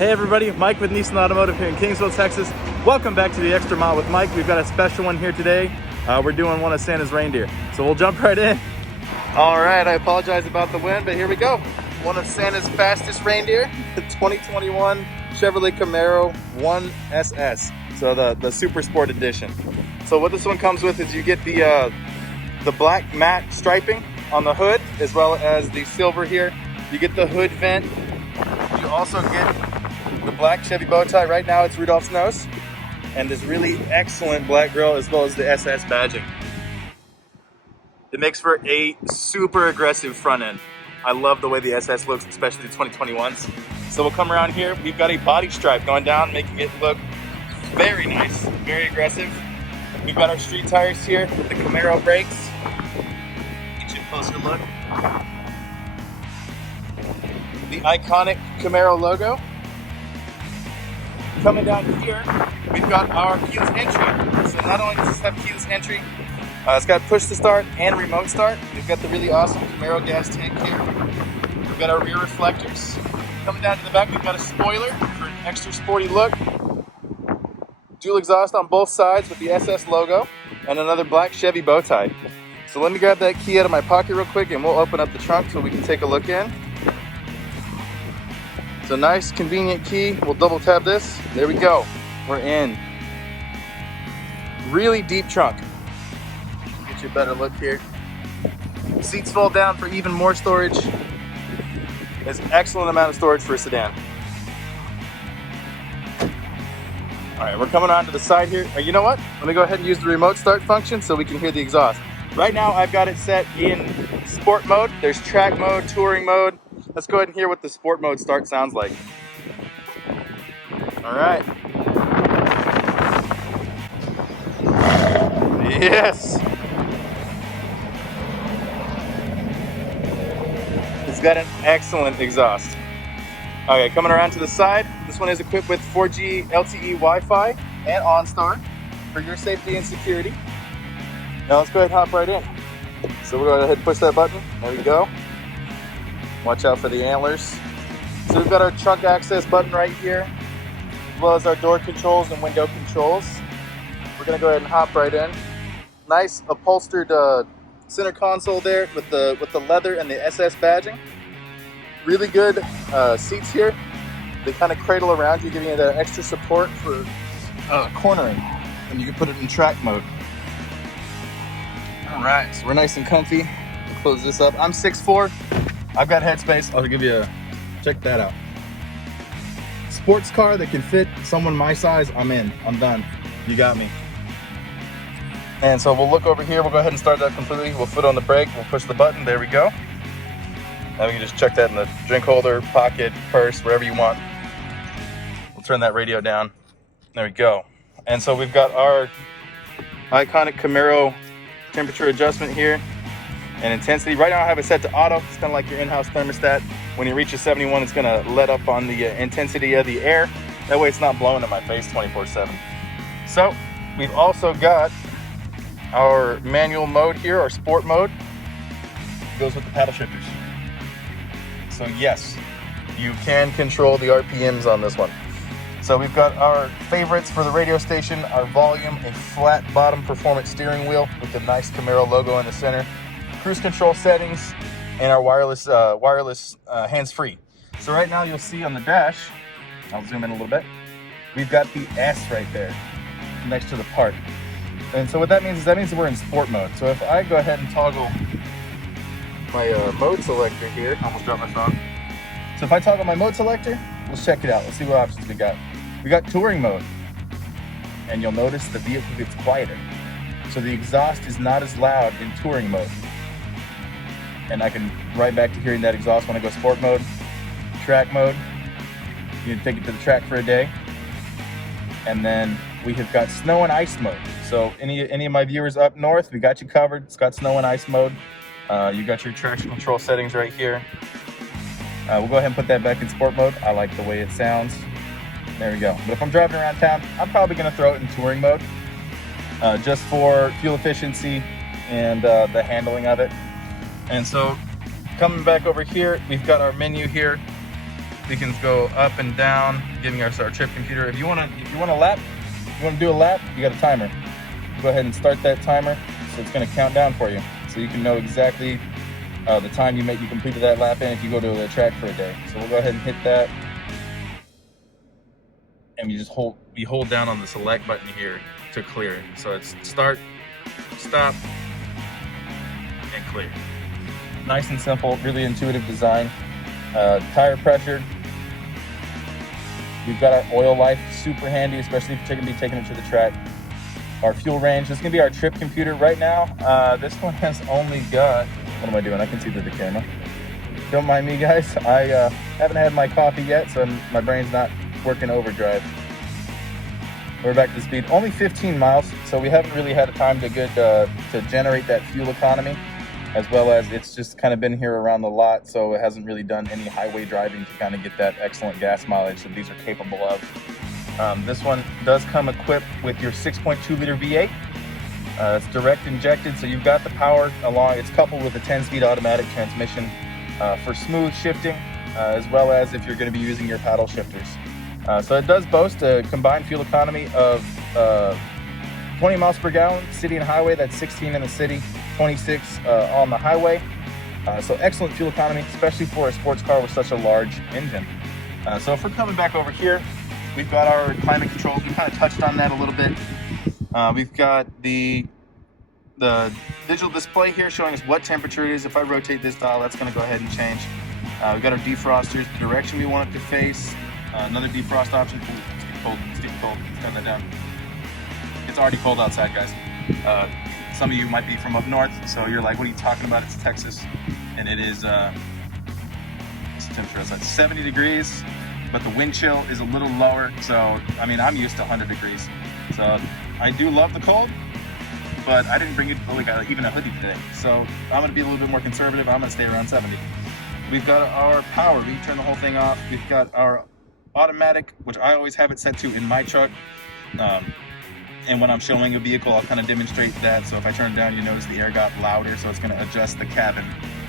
Hey everybody, Mike with Nissan Automotive here in Kingsville, Texas. Welcome back to the Extra Mile with Mike. We've got a special one here today. We're doing one of Santa's reindeer. So we'll jump right in. All right, I apologize about the wind, but here we go. One of Santa's fastest reindeer, the 2021 Chevrolet Camaro 1SS. So the Super Sport Edition. So what this one comes with is you get the black matte striping on the hood, as well as the silver here. You get the hood vent. You also get the black Chevy bow tie. Right now it's Rudolph's nose. And this really excellent black grille, as well as the SS badging. It makes for a super aggressive front end. I love the way the SS looks, especially the 2021s. So we'll come around here. We've got a body stripe going down, making it look very nice, very aggressive. We've got our street tires here with the Camaro brakes. Get you a closer look. The iconic Camaro logo. Coming down here, we've got our keyless entry. So not only does this have keyless entry, it's got push to start and remote start. We've got the really awesome Camaro gas tank here. We've got our rear reflectors. Coming down to the back, we've got a spoiler for an extra sporty look. Dual exhaust on both sides with the SS logo and another black Chevy bow tie. So let me grab that key out of my pocket real quick and we'll open up the trunk so we can take a look in. It's a nice, convenient key. We'll double tap this. There we go. We're in. Really deep trunk. Get you a better look here. Seats fold down for even more storage. There's an excellent amount of storage for a sedan. All right, we're coming on to the side here. You know what? Let me go ahead and use the remote start function so we can hear the exhaust. Right now, I've got it set in sport mode. There's track mode, touring mode. Let's go ahead and hear what the sport mode start sounds like. All right. Yes. It's got an excellent exhaust. Okay, coming around to the side. This one is equipped with 4G LTE Wi-Fi and OnStar for your safety and security. Now let's go ahead and hop right in. So we'll go ahead and push that button. There we go. Watch out for the antlers. So we've got our trunk access button right here, as well as our door controls and window controls. We're gonna go ahead and hop right in. Nice upholstered center console there with the leather and the SS badging. Really good seats here. They kind of cradle around you, giving you that extra support for cornering. And you can put it in track mode. All right, so we're nice and comfy. We'll close this up. I'm 6'4". I've got headspace. I'll give you check that out. Sports car that can fit someone my size, I'm in. I'm done. You got me. And so we'll look over here. We'll go ahead and start that completely. We'll foot on the brake. We'll push the button. There we go. Now we can just chuck that in the drink holder, pocket, purse, wherever you want. We'll turn that radio down. There we go. And so we've got our iconic Camaro temperature adjustment here and intensity. Right now I have it set to auto. It's kind of like your in-house thermostat. When you reach a 71, it's gonna let up on the intensity of the air. That way it's not blowing in my face 24/7. So we've also got our manual mode here, our sport mode. It goes with the paddle shifters. So yes, you can control the RPMs on this one. So we've got our favorites for the radio station, our volume, a flat bottom performance steering wheel with the nice Camaro logo in the center, cruise control settings, and our wireless hands-free. So right now you'll see on the dash, I'll zoom in a little bit, we've got the S right there next to the part. And so what that means is we're in sport mode. So if I go ahead and toggle my mode selector here, I almost dropped my phone. So if I toggle my mode selector, let's check it out. Let's see what options we got. We got touring mode, and you'll notice the vehicle gets quieter. So the exhaust is not as loud in touring mode. And I can right back to hearing that exhaust when I go sport mode. Track mode, you can take it to the track for a day. And then we have got snow and ice mode. So any of my viewers up north, we got you covered. It's got snow and ice mode. You got your traction control settings right here. We'll go ahead and put that back in sport mode. I like the way it sounds. There we go. But if I'm driving around town, I'm probably gonna throw it in touring mode, just for fuel efficiency and the handling of it. And so coming back over here, we've got our menu here. Beacons go up and down, giving us our trip computer. If you want to do a lap, you got a timer. Go ahead and start that timer, so it's going to count down for you, so you can know exactly the time you completed that lap in if you go to the track for a day. So we'll go ahead and hit that, and you hold down on the select button here to clear it. So it's start, stop, and clear. Nice and simple, really intuitive design. Tire pressure. We've got our oil life, super handy, especially if you're going to be taking it to the track. Our fuel range, this is going to be our trip computer. Right now, this one has only got, what am I doing? I can see through the camera. Don't mind me, guys. I haven't had my coffee yet, so my brain's not working overdrive. We're back to speed. Only 15 miles, so we haven't really had a time to generate that fuel economy, as well as it's just kind of been here around the lot, so it hasn't really done any highway driving to kind of get that excellent gas mileage that these are capable of. This one does come equipped with your 6.2 liter V8. It's direct injected, so you've got the power along. It's coupled with a 10-speed automatic transmission for smooth shifting, as well as if you're going to be using your paddle shifters. So it does boast a combined fuel economy of 20 miles per gallon, city and highway. That's 16 in the city, 26 on the highway. So excellent fuel economy, especially for a sports car with such a large engine. So if we're coming back over here, we've got our climate controls. We kind of touched on that a little bit. We've got the digital display here showing us what temperature it is. If I rotate this dial, that's going to go ahead and change. We've got our defrosters, the direction we want it to face. Another defrost option. Ooh, it's getting cold. It's getting cold. Let's turn that down. It's already cold outside, guys. Some of you might be from up north, so you're like, what are you talking about? It's Texas. And it is, what's the temperature outside? 70 degrees, but the wind chill is a little lower. So, I mean, I'm used to 100 degrees. So I do love the cold, but I didn't bring it even a hoodie today. So I'm gonna be a little bit more conservative. I'm gonna stay around 70. We've got our power. We turn the whole thing off. We've got our automatic, which I always have it set to in my truck. And when I'm showing a vehicle, I'll kind of demonstrate that. So if I turn it down, you notice the air got louder. So it's going to adjust the cabin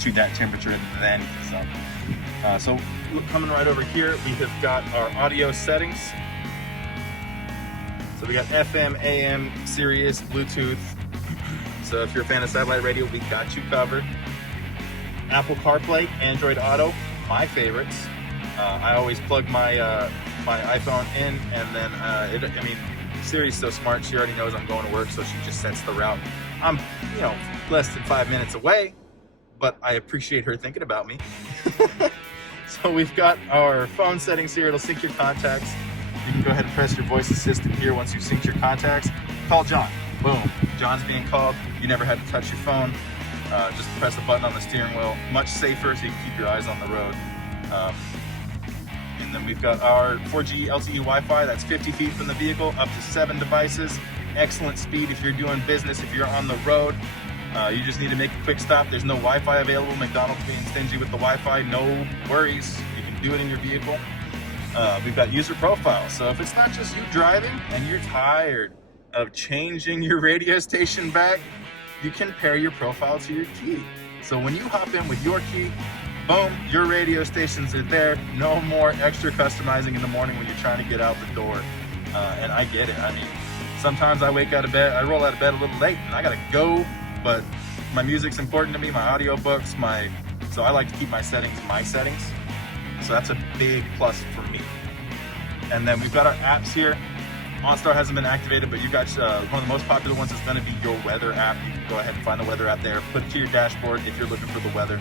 to that temperature and then heats up. So look, coming right over here, we have got our audio settings. So we got FM, AM, Sirius, Bluetooth. So if you're a fan of satellite radio, we got you covered. Apple CarPlay, Android Auto, my favorites. I always plug my my iPhone in, and then Siri's so smart, she already knows I'm going to work, so she just sets the route. I'm, less than 5 minutes away, but I appreciate her thinking about me. So we've got our phone settings here. It'll sync your contacts. You can go ahead and press your voice assistant here once you've synced your contacts. Call John. Boom. John's being called. You never had to touch your phone. Just press the button on the steering wheel. Much safer, so you can keep your eyes on the road. And then we've got our 4G LTE Wi-Fi. That's 50 feet from the vehicle, up to 7 devices. Excellent speed if you're doing business, if you're on the road. You just need to make a quick stop. There's no Wi-Fi available. McDonald's being stingy with the Wi-Fi. No worries. You can do it in your vehicle. We've got user profile. So if it's not just you driving and you're tired of changing your radio station back, you can pair your profile to your key. So when you hop in with your key, boom, your radio stations are there. No more extra customizing in the morning when you're trying to get out the door. And I get it. I mean, sometimes I wake out of bed, I roll out of bed a little late and I gotta go, but my music's important to me, my audiobooks, so I like to keep my settings. So that's a big plus for me. And then we've got our apps here. OnStar hasn't been activated, but you got one of the most popular ones is going to be your weather app. You can go ahead and find the weather app there. Put it to your dashboard if you're looking for the weather.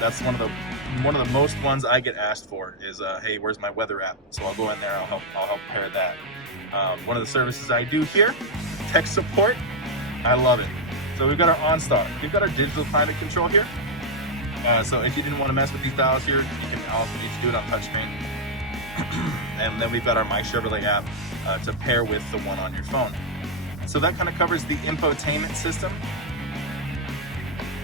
That's one of the most ones I get asked for is, hey, where's my weather app? So I'll go in there. I'll help pair that. One of the services I do here, tech support. I love it. So we've got our OnStar. We've got our digital climate control here. So if you didn't want to mess with these dials here, you can also do it on touchscreen. And then we've got our My Chevrolet app to pair with the one on your phone. So that kind of covers the infotainment system.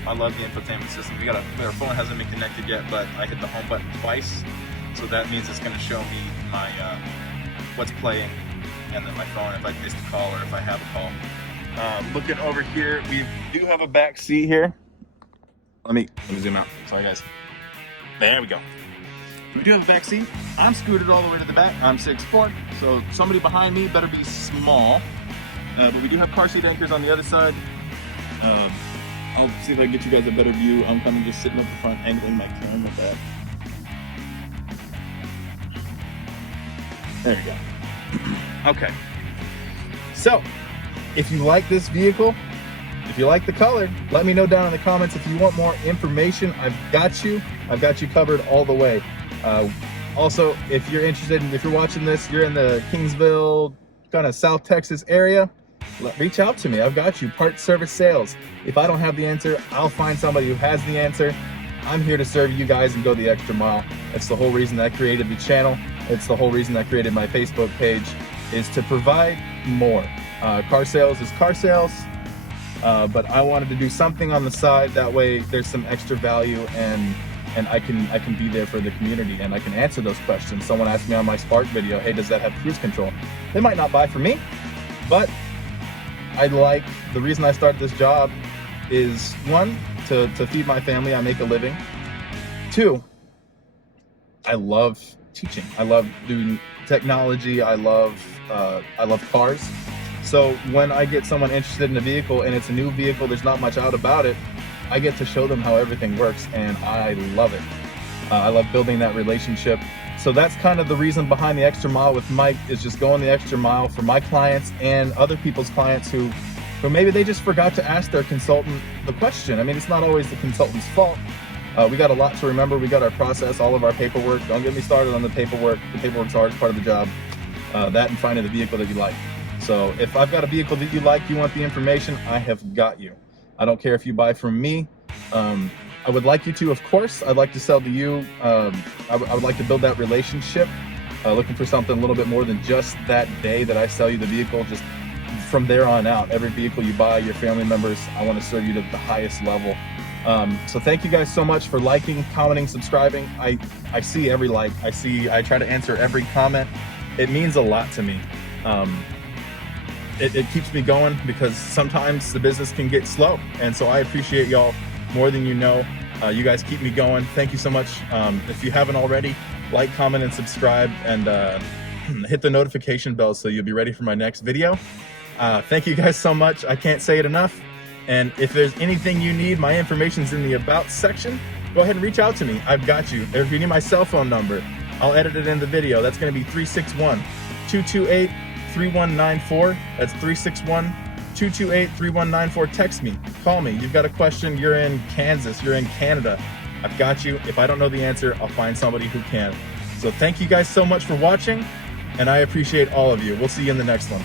I love the infotainment system. Our phone hasn't been connected yet, but I hit the home button twice. So that means it's going to show me my what's playing, and then my phone if I missed a call or if I have a call. Looking over here, we do have a back seat here. Let me zoom out. Sorry, guys. There we go. We do have a back seat. I'm scooted all the way to the back. I'm 6'4", so somebody behind me better be small. But we do have car seat anchors on the other side. I'll see if I can get you guys a better view. I'm kind of just sitting up the front, angling my camera back. There you go. Okay. So, if you like this vehicle, if you like the color, let me know down in the comments. If you want more information, I've got you covered all the way. Also, if you're interested, if you're watching this, you're in the Kingsville, kind of South Texas area, reach out to me. I've got you. Parts, service, sales. If I don't have the answer, I'll find somebody who has the answer. I'm here to serve you guys and go the extra mile. That's the whole reason I created the channel. It's the whole reason I created my Facebook page, is to provide more. Car sales is car sales, but I wanted to do something on the side. That way there's some extra value, and I can be there for the community, and I can answer those questions. Someone asked me on my Spark video, hey, does that have cruise control? They might not buy from me, but the reason I started this job is, one, to feed my family. I make a living. Two, I love teaching. I love doing technology. I love cars. So when I get someone interested in a vehicle and it's a new vehicle, there's not much out about it, I get to show them how everything works, and I love it. I love building that relationship. So that's kind of the reason behind the extra mile with Mike, is just going the extra mile for my clients and other people's clients who maybe they just forgot to ask their consultant the question. I mean, it's not always the consultant's fault. We got a lot to remember. We got our process, all of our paperwork. Don't get me started on the paperwork. The paperwork's hard, it's part of the job. That and finding the vehicle that you like. So if I've got a vehicle that you like, you want the information, I have got you. I don't care if you buy from me. I would like you to, of course. I'd like to sell to you. I would like to build that relationship. Looking for something a little bit more than just that day that I sell you the vehicle. Just from there on out, every vehicle you buy, your family members, I want to serve you to the highest level. So thank you guys so much for liking, commenting, subscribing. I see every like. I try to answer every comment. It means a lot to me. It keeps me going, because sometimes the business can get slow, and so I appreciate y'all more than you know. You guys keep me going. Thank you so much. If you haven't already, like, comment, and subscribe, and hit the notification bell so you'll be ready for my next video. Thank you guys so much. I can't say it enough. And if there's anything you need, my information's in the About section. Go ahead and reach out to me. I've got you. If you need my cell phone number, I'll edit it in the video. That's going to be 361-228-3194. That's 361-228-3194. Text me. Call me. You've got a question. You're in Kansas. You're in Canada. I've got you. If I don't know the answer, I'll find somebody who can. So thank you guys so much for watching, and I appreciate all of you. We'll see you in the next one.